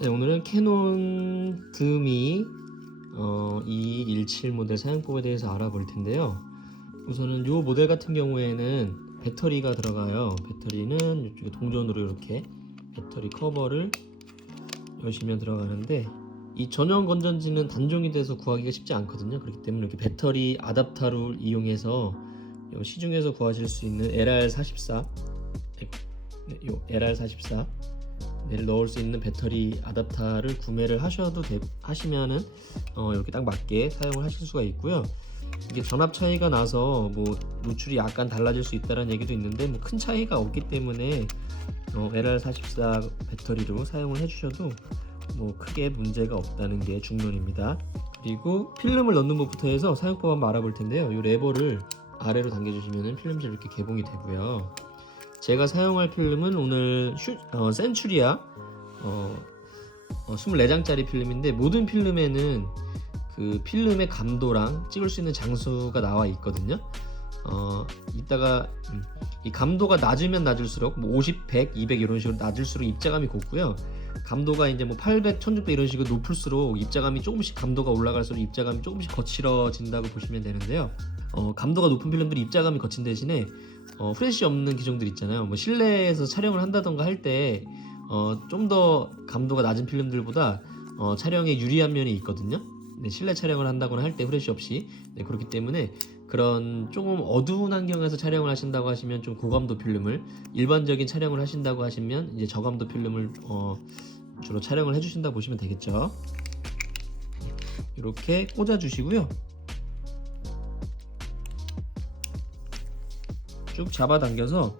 네, 오늘은 캐논 드미 2217 모델 사용법에 대해서 알아볼 텐데요. 우선은 이 모델 같은 경우에는 배터리가 들어가요. 배터리는 이쪽에 동전으로 이렇게 배터리 커버를 여시면 들어가는데, 이 전용 건전지는 단종이 돼서 구하기가 쉽지 않거든요. 그렇기 때문에 이렇게 배터리 아답터를 이용해서 시중에서 구하실 수 있는 LR44, 요 LR44 를 넣을 수 있는 배터리 아답터를 구매를 하시면은 이렇게 딱 맞게 사용을 하실 수가 있고요. 이게 전압 차이가 나서 뭐 노출이 약간 달라질 수 있다는 얘기도 있는데, 뭐 큰 차이가 없기 때문에 LR44 배터리로 사용을 해주셔도 뭐 크게 문제가 없다는 게 중론입니다. 그리고 필름을 넣는 것부터 해서 사용법 한번 알아볼 텐데요. 이 레버를 아래로 당겨주시면 필름실 이렇게 개봉이 되고요. 제가 사용할 필름은 오늘 센츄리아 24장짜리 필름인데, 모든 필름에는 그 필름의 감도랑 찍을 수 있는 장수가 나와 있거든요. 이따가 이 감도가 낮으면 낮을수록 뭐 50, 100, 200 이런 식으로 낮을수록 입자감이 곱고요. 감도가 이제 뭐 800, 1600 이런 식으로 높을수록 입자감이 조금씩, 감도가 올라갈수록 입자감이 조금씩 거칠어진다고 보시면 되는데요. 감도가 높은 필름들이 입자감이 거친 대신에 프레쉬 없는 기종들 있잖아요. 뭐 실내에서 촬영을 한다던가 할 때 좀 더 감도가 낮은 필름들보다 촬영에 유리한 면이 있거든요. 네, 실내 촬영을 한다거나 할 때 프레쉬 없이. 네, 그렇기 때문에 그런 조금 어두운 환경에서 촬영을 하신다고 하시면 좀 고감도 필름을, 일반적인 촬영을 하신다고 하시면 이제 저감도 필름을 주로 촬영을 해주신다고 보시면 되겠죠. 이렇게 꽂아 주시고요. 쭉 잡아당겨서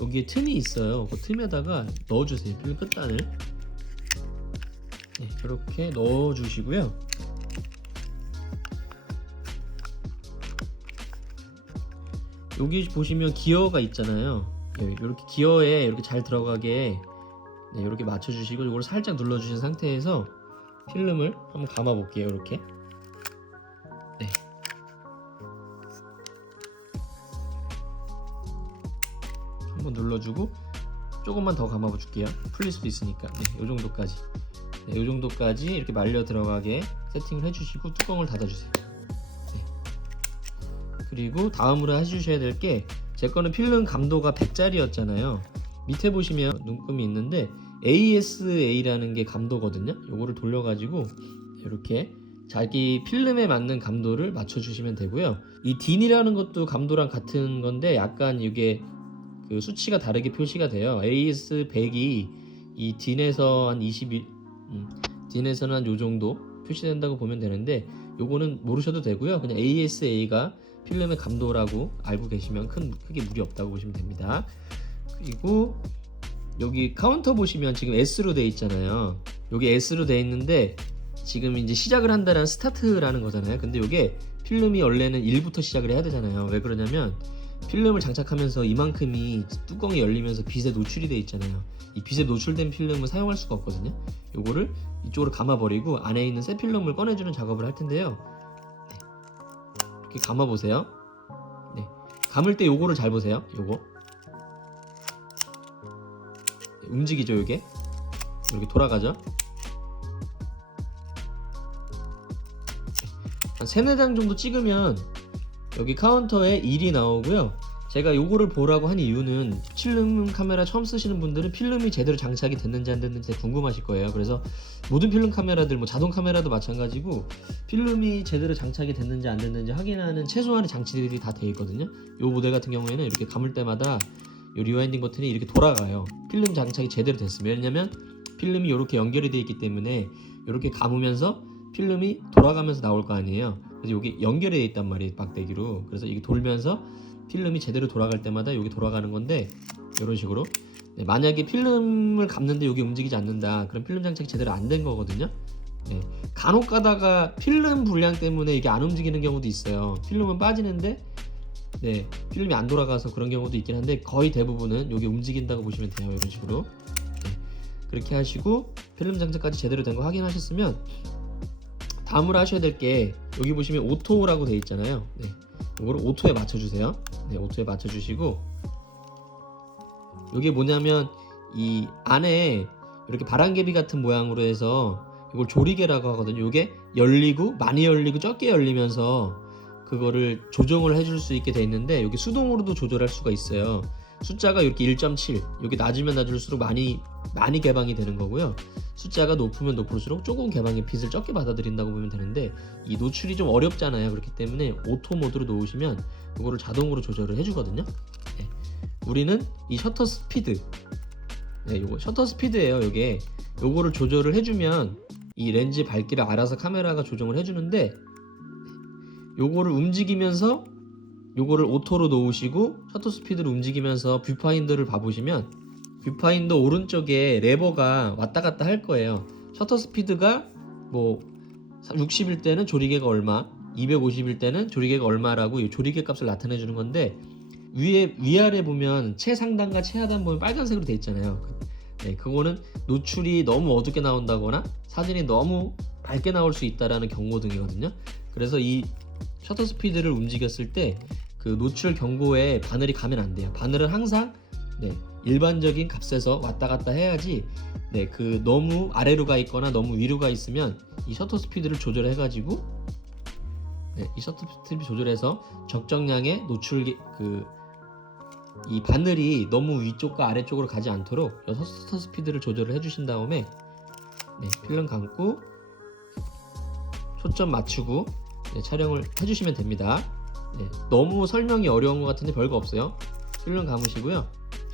여기에 틈이 있어요. 그 틈에다가 넣어주세요. 필름 끝단을. 네, 이렇게 넣어주시고요. 여기 보시면 기어가 있잖아요. 이렇게 기어에 이렇게 잘 들어가게 이렇게 맞춰주시고, 이걸 살짝 눌러주신 상태에서 필름을 한번 감아 볼게요. 이렇게. 네. 한번 눌러주고 조금만 더 감아 줄게요. 풀릴 수도 있으니까. 네, 이 정도까지. 네, 이 정도까지 이렇게 말려 들어가게 세팅을 해주시고 뚜껑을 닫아주세요. 네. 그리고 다음으로 해주셔야 될 게, 제 거는 필름 감도가 100짜리였잖아요. 밑에 보시면 눈금이 있는데 ASA라는 게 감도거든요. 요거를 돌려가지고 이렇게 자기 필름에 맞는 감도를 맞춰주시면 되고요. 이 DIN이라는 것도 감도랑 같은 건데, 약간 이게 그 수치가 다르게 표시가 돼요. AS100이 이 DIN에서 한 21, DIN에서는 한 요 정도 표시된다고 보면 되는데, 요거는 모르셔도 되고요. 그냥 ASA가 필름의 감도라고 알고 계시면 크게 무리 없다고 보시면 됩니다. 그리고 여기 카운터 보시면 지금 S로 되어 있잖아요. 여기 S로 되어 있는데 지금 이제 시작을 한다는 스타트라는 거잖아요. 근데 이게 필름이 원래는 1부터 시작을 해야 되잖아요. 왜 그러냐면 필름을 장착하면서 이만큼이 뚜껑이 열리면서 빛에 노출이 되어 있잖아요. 이 빛에 노출된 필름을 사용할 수가 없거든요. 요거를 이쪽으로 감아버리고 안에 있는 새 필름을 꺼내주는 작업을 할 텐데요. 네. 이렇게 감아보세요. 네. 감을 때 요거를 잘 보세요. 요거 움직이죠. 이게 이렇게 돌아가죠. 한 3-4장 정도 찍으면 여기 카운터에 1이 나오고요. 제가 요거를 보라고 한 이유는, 필름 카메라 처음 쓰시는 분들은 필름이 제대로 장착이 됐는지 안 됐는지 궁금하실 거예요. 그래서 모든 필름 카메라들, 뭐 자동 카메라도 마찬가지고 필름이 제대로 장착이 됐는지 안 됐는지 확인하는 최소한의 장치들이 다 되어 있거든요. 요 모델 같은 경우에는 이렇게 감을 때마다 이 리와인딩 버튼이 이렇게 돌아가요. 필름 장착이 제대로 됐으면. 왜냐면 필름이 이렇게 연결이 되어 있기 때문에 이렇게 감으면서 필름이 돌아가면서 나올 거 아니에요. 그래서 여기 연결이 되어 있단 말이에요, 막대기로. 그래서 이게 돌면서 필름이 제대로 돌아갈 때마다 여기 돌아가는 건데, 이런 식으로. 네, 만약에 필름을 감는데 여기 움직이지 않는다, 그럼 필름 장착이 제대로 안 된 거거든요. 네, 간혹 가다가 필름 불량 때문에 이게 안 움직이는 경우도 있어요. 필름은 빠지는데 네, 필름이 안 돌아가서 그런 경우도 있긴 한데, 거의 대부분은 여기 움직인다고 보시면 돼요. 이런 식으로. 네, 그렇게 하시고 필름 장착까지 제대로 된 거 확인하셨으면, 다음으로 하셔야 될 게, 여기 보시면 오토라고 되어 있잖아요. 네, 이거를 오토에 맞춰주세요. 네, 오토에 맞춰주시고, 이게 뭐냐면 이 안에 이렇게 바람개비 같은 모양으로 해서 이걸 조리개라고 하거든요. 이게 열리고 많이 열리고 적게 열리면서 그거를 조정을 해줄 수 있게 돼 있는데 여기 수동으로도 조절할 수가 있어요. 숫자가 이렇게 1.7 여기 낮으면 낮을수록 많이 개방이 되는 거고요. 숫자가 높으면 높을수록 조금 개방의 빛을 적게 받아들인다고 보면 되는데 이 노출이 좀 어렵잖아요. 그렇기 때문에 오토 모드로 놓으시면 이거를 자동으로 조절을 해주거든요. 네. 우리는 이 셔터 스피드, 네, 요거 셔터 스피드예요. 요거를 조절을 해주면 이 렌즈 밝기를 알아서 카메라가 조정을 해주는데 요거를 움직이면서 요거를 오토로 놓으시고 셔터 스피드를 움직이면서 뷰파인더를 봐보시면 뷰파인더 오른쪽에 레버가 왔다 갔다 할 거예요. 셔터 스피드가 뭐 60일 때는 조리개가 얼마, 250일 때는 조리개가 얼마라고 이 조리개 값을 나타내 주는 건데 위아래 보면 최상단과 최하단 보면 빨간색으로 돼 있잖아요. 네, 그거는 노출이 너무 어둡게 나온다거나 사진이 너무 밝게 나올 수 있다라는 경고등이거든요. 그래서 이 셔터 스피드를 움직였을 때 그 노출 경고에 바늘이 가면 안 돼요. 바늘은 항상 일반적인 값에서 왔다 갔다 해야지 그 너무 아래로 가 있거나 너무 위로 가 있으면 이 셔터 스피드를 조절해 가지고 이 셔터 스피드 조절해서 적정량의 노출 이 바늘이 너무 위쪽과 아래쪽으로 가지 않도록 셔터 스피드를 조절을 해주신 다음에 필름 감고 초점 맞추고 촬영을 해주시면 됩니다. 너무 설명이 어려운 것 같은데 별거 없어요. 필름 감으시고요.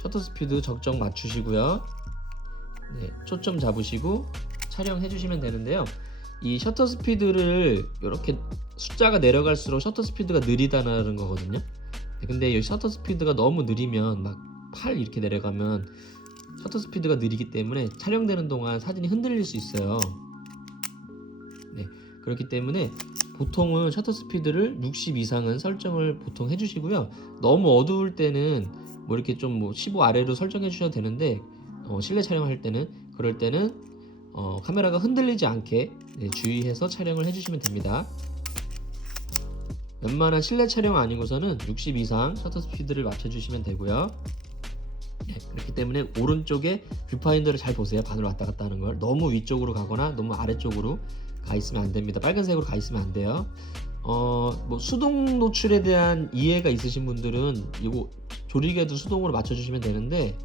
셔터 스피드 적정 맞추시고요. 초점 잡으시고 촬영해 주시면 되는데요. 이 셔터 스피드를 이렇게 숫자가 내려갈수록 셔터 스피드가 느리다는 거거든요. 근데 이 셔터 스피드가 너무 느리면 막 8 이렇게 내려가면 셔터 스피드가 느리기 때문에 촬영되는 동안 사진이 흔들릴 수 있어요. 그렇기 때문에 보통은 셔터 스피드를 60 이상은 설정을 보통 해주시고요. 너무 어두울 때는 뭐 이렇게 좀 15 아래로 설정해 주셔도 되는데 실내 촬영할 때는 그럴 때는 카메라가 흔들리지 않게 주의해서 촬영을 해주시면 됩니다. 웬만한 실내 촬영 아니고서는 60 이상 셔터 스피드를 맞춰주시면 되고요. 그렇기 때문에 오른쪽에 뷰파인더를 잘 보세요. 바늘 왔다 갔다 하는 걸 너무 위쪽으로 가거나 너무 아래쪽으로 가 있으면 안 됩니다. 빨간색으로 가 있으면 안 돼요. 뭐 수동 노출에 대한 이해가 있으신 분들은 이거 조리개도 수동으로 맞춰주시면 되는데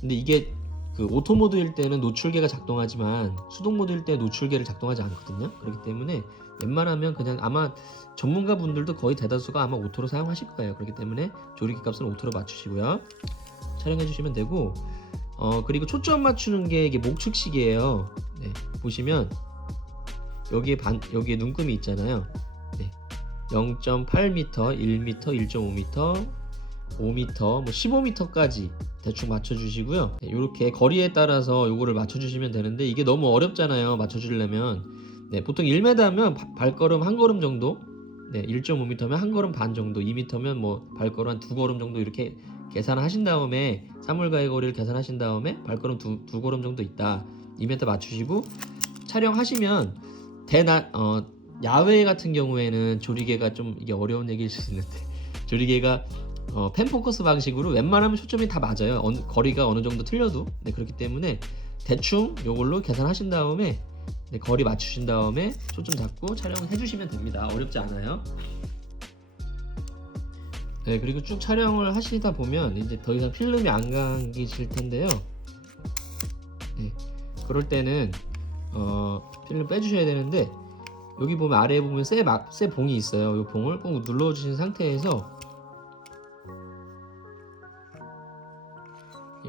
근데 이게 그 오토 모드일 때는 노출계가 작동하지만 수동 모드일 때 노출계를 작동하지 않거든요. 그렇기 때문에 웬만하면 그냥 아마 전문가 분들도 거의 대다수가 아마 오토로 사용하실 거예요. 그렇기 때문에 조리개 값은 오토로 맞추시고요. 촬영해 주시면 되고 그리고 초점 맞추는 게 이게 목축식이에요. 보시면 여기에 눈금이 있잖아요. 0.8m, 1m, 1.5m, 5m, 뭐 15m까지 대충 맞춰주시고요. 이렇게 거리에 따라서 요거를 맞춰주시면 되는데 이게 너무 어렵잖아요. 맞춰주려면 보통 1m면 발걸음 한 걸음 정도, 1.5m면 한 걸음 반 정도, 2m면 뭐 발걸음 한 두 걸음 정도 이렇게 계산하신 다음에 사물과의 거리를 계산하신 다음에 발걸음 두 걸음 정도 있다. 2m 맞추시고 촬영하시면 야외 같은 경우에는 조리개가 좀 이게 어려운 얘기일 수 있는데 조리개가 펜포커스 방식으로 웬만하면 초점이 다 맞아요. 거리가 어느 정도 틀려도 그렇기 때문에 대충 요걸로 계산하신 다음에 거리 맞추신 다음에 초점 잡고 촬영을 해주시면 됩니다. 어렵지 않아요. 그리고 쭉 촬영을 하시다 보면 이제 더 이상 필름이 안 감기실 텐데요. 그럴 때는 필름 빼주셔야 되는데 여기 보면 아래에 보면 새 봉이 있어요. 이 봉을 꼭 눌러주신 상태에서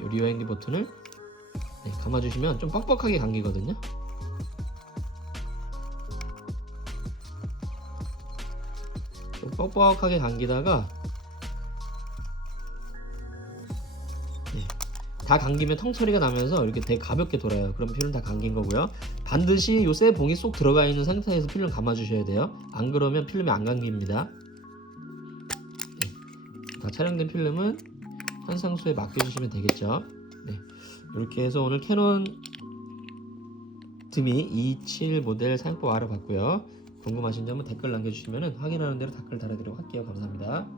리와인드 버튼을 감아주시면 좀 뻑뻑하게 감기거든요. 좀 뻑뻑하게 감기다가 다 감기면 텅 소리가 나면서 이렇게 되게 가볍게 돌아요. 그럼 필름 다 감긴 거고요. 반드시 요 새 봉이 쏙 들어가 있는 상태에서 필름 감아 주셔야 돼요. 안 그러면 필름이 안 감깁니다. 다 촬영된 필름은 현상수에 맡겨 주시면 되겠죠. 이렇게 해서 오늘 캐논 드미 27 모델 사용법 알아봤고요. 궁금하신 점은 댓글 남겨주시면 확인하는 대로 댓글 달아드리도록 할게요. 감사합니다.